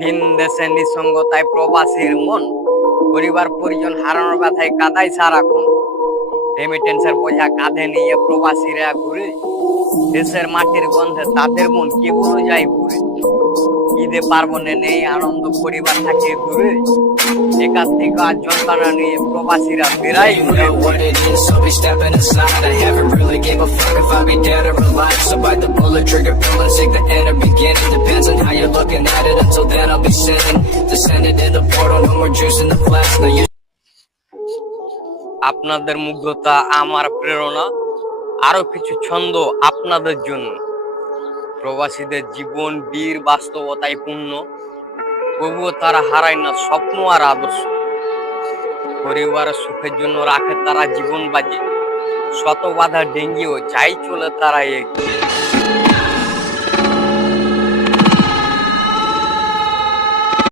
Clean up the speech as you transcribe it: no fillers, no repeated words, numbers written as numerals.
ভিন দেশে নিঃসঙ্গতায় প্রবাসীর মন, পরিবার পরিজন হারানোর ব্যথায় কাদায় সারাক্ষণ। রেমিটেন্সের বোঝা কাঁধে নিয়ে প্রবাসীরা ঘুরে, দেশের মাটির গন্ধে তাদের মন কেবল যায় ঘুরে। ঈদে পার্বণে নেই আনন্দ, পরিবার থাকে দূরে, একাত্মিক আর যন্ত্রণা নিয়ে প্রবাসীরা বেড়াই ঘুরে। So be stepping aside. I haven't really gave a fuck if I be dead or alive. So bite the bullet, trigger pill and take the end or beginning. Depends on how you're looking at it. Until then I'll be sinning, descended in the portal, no more juice in the flesh. No use. আপনাদের মুগ্ধতা আমার প্রেরণা, আরো কিছু ছন্দ আপনাদের জন্য। প্রবাসীদের জীবন বীর বাস্তবতায় পূর্ণ, তবুও তারা হারায় না স্বপ্ন আর আদর্শ। পরিবারের সুখের জন্য রাখে তারা জীবন বাজি, শত বাধা ডেঙ্গিও চাই চলে তারা এগিয়ে।